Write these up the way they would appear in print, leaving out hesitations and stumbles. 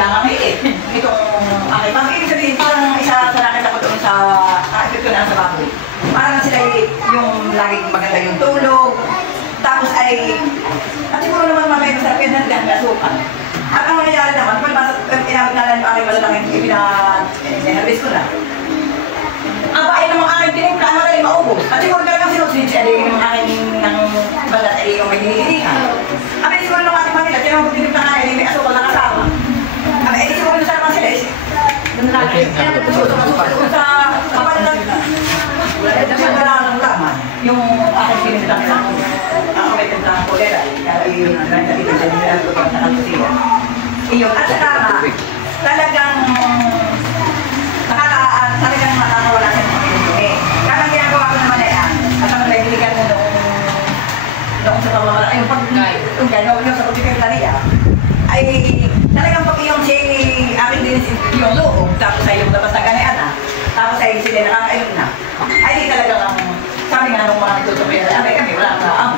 kailangan eh. Itong aking pang ibig sabihin, parang isa sa nakita ko doon sa ito na sa baboy. Parang sila yung laging maganda yung tulog. Tapos ay, at siguro naman mamaya masarap yan na dahil nasukan. At ang nangyayari naman, kung inabot na lang yung aking malalaking ipina-harvest ko na. Ang bahay ng mga aking tinimpla, ano rin maubos. At siguro talagang sinuswitch, yung aking ng balat ay yung may hinihinikan. Abi, siguro nung ating Manila, tinawag tinimpla nga ay may asukal na kasama. Abi, siguro nung sana sila is, sa kapal na wala nang laman. Yung aking tinimpla ako may tinimpla ng kolera, kaya yung dito sa nila ko sa kalpusiya. Iyon, at saka talagang talagang makakawala sa mga pinili. Kaya ang ginagawa ko naman ay at ang nagbiligan mo noong sa pamamala, yung pag-tunggay, yung sa pagkikita niya, ay talagang pag yung si aking din yung loob, tapos ay yung labas na ganian na, tapos ay sila nakakainom na, ay di talagang sabi nga nung mga nagtutuloy na, abay kami, wala kang naam.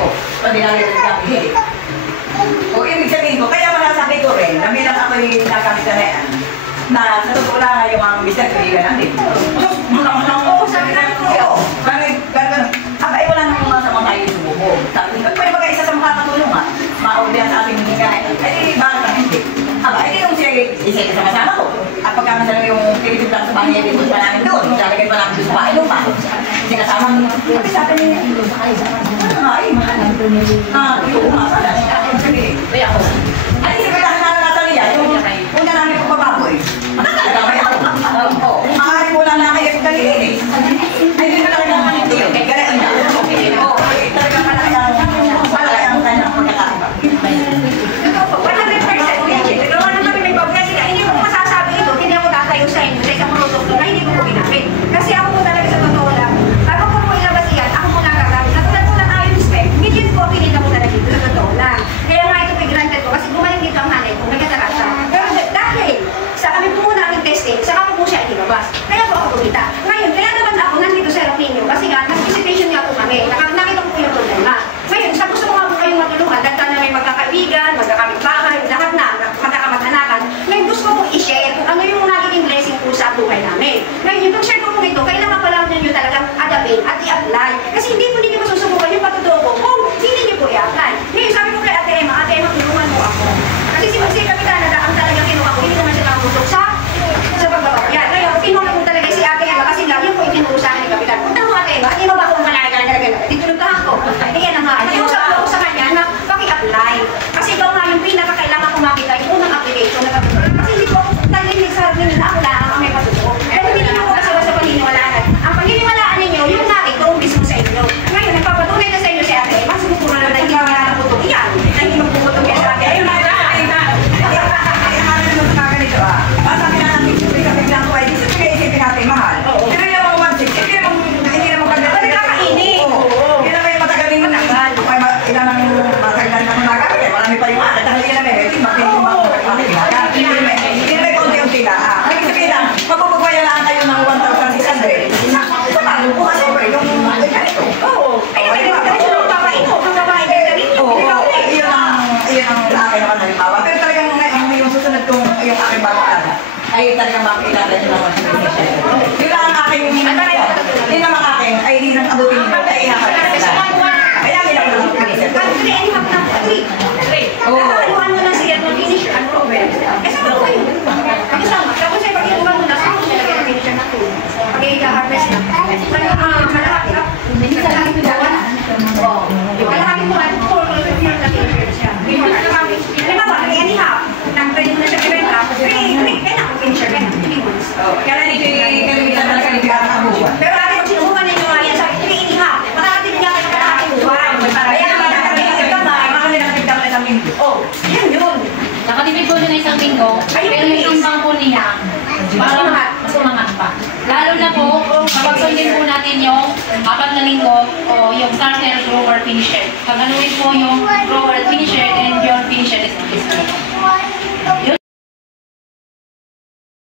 O, pag dinalitin kami, hindi. O, ibig sabihin ko, kaya masasabi ko rin, na bilang ako'y nakamit na yan, na sa totoo lang yung mga business kaibigan natin. Oo, sabi namin ko. Oo, gano'n. Abay, wala nang mga sa mga tayo sumubog. Sabi namin, pwede ba isa sa mga katulungan? Maaulihan sa ating hindi kain. Ay, bakit lang hindi? Abay, hindi nung siya isa kasama ko. At pag kami sa yung kilitip lang sa bahay, hindi pa namin doon. Lalagay pa namin doon sa bahay lupa. Hindi kasama mo. Sabi niya, ano nga, mahal ang tumili. Oo, masala. Ay, hindi ba tayo nananataliya? Yung una namin pagbababoy. Nakakagaway ako. Oo. Maaari mo lang nakayas kaliin eh. Ay, hindi ka talaga naman hindi yun. Kaya gano'n na. Oo. Talaga malaki ang kanyang pagkakaiba. 100% legit. Nagawa na kami may baboy. Kasi hindi ko masasabi ito. Hindi ako tatayo sa inyo sa isang produkto na hindi ko po ginamit. Kasi ako po talaga sa totoo lang. Bago ko po ilabas yan, ako po lang gagamit. Natulad po ng iron spec. Medium po, pinita po talaga dito sa totoo lang. Kaya nga ito po granted ko. Kasi gumaling dito ang nanay ko. May katarasa. Pero dahil sa kami po muna ang testing, saka po siya ilabas. Kaya po ako kumita. Ngayon, kaya naman ako nandito sa Rapinyo kasi nga, nag-participation nga po kami. Nakita ko po yung problema. Ngayon, sa gusto ko nga po kayong matulungan, dahil na may magkakaibigan, magkakamit-bahay, lahat na, magkakamag-anakan. Ngayon, gusto ko pong i-share kung ano yung nagiging blessing po sa buhay namin. Ngayon, yung pag-share ko po ito, kailangan pala nyo talagang adapin at i-apply. Kasi hindi po ninyo masusubukan yung patutuo ko kung hindi nyo po i-apply. Ngayon, sabi ko kay Ate Emma, tulungan mo ako. Kasi si Kapitana ang talagang kinuha ko, hindi naman siya nakamutok sa pagbabayan. Ngayon, kinuha ko talaga si Ate Emma kasi nga yun po itinuro sa akin ni Kapitan. Punta mo Ate Emma, hindi mo ba kung malaki ka na talaga? Dito nagkahan ko. Kaya na nga, nag-usap ko sa kanya na paki-apply. Kasi ikaw nga yung pinaka-kailangan ko makita yung unang application na kapitulad. Kasi hindi ko nalilig sa akin na ako lang ang may patutuo. Kaya hindi naman ako kasi sa paniniwalaan. Ang paniniwalaan ninyo, yung nakikong mismo sa inyo. Ngayon, nagpapatunay na sa inyo si Ate Emma, sumupura na hindi mga naputong yan. Na hindi magpuputong yan sa Ate Emma. Basta natin kung biglang ko ay di sa isipin natin mahal. Pero yung mga 160, hindi naman kagad. Balik kakainin. Hindi naman yung matagaling manangal. Ilan ang matagaling na manangal. Marami pa yung akit. Dahil yun naman, bakit yung mga matagaling. Hindi naman konti-unti lang. Ibig sabihin lang, magpapagwayalaan kayo ng 1,600. Patalo po kasi yung ganito. Ay, naman yung ganito ng papain mo. Kung babae kayo ganito. Iyon ang akin naman halimbawa. Pero talagang yung susunod kong yung aking bago alaga ay talagang makikilala nyo naman sa business. Yun lang ang aking hindi naman aking ay hindi nang abutin nyo ay ihapagin sila. Kaya hindi ako lang mag-finisher. Nakaluan mo lang siya ng finisher at program. Kasi ano ko yun? Pag-isama. Tapos ay pag-iuman mo na sa akin nilagay ng finisher na tool. Pag-i-harvest na. Malaki ka. Malaki mo dawan. Malaki mo at 4 na finisher siya. Halimbawa, nag-anyhow. Pwede mo na siya i-rent up. Kaya na, finisher, kaya na. Kaya na nito talaga ni Piara Kabuhan. Pero ate, pag sinubukan ninyo nga yan, sabi, 3.5. Makakatin niya kayo kalahating buwan. Kaya naman, nakakalimutin ka ba? Makakalimutin ka na isang linggo. Yan yun. Nakatipid ko na isang linggo, pero yung tumbang po niya, parang mas umangat pa. Lalo na po, kapag sundin po natin yung 4 na linggo o yung starter, grower, finisher. Pag anuin po yung grower, finisher, and your finisher is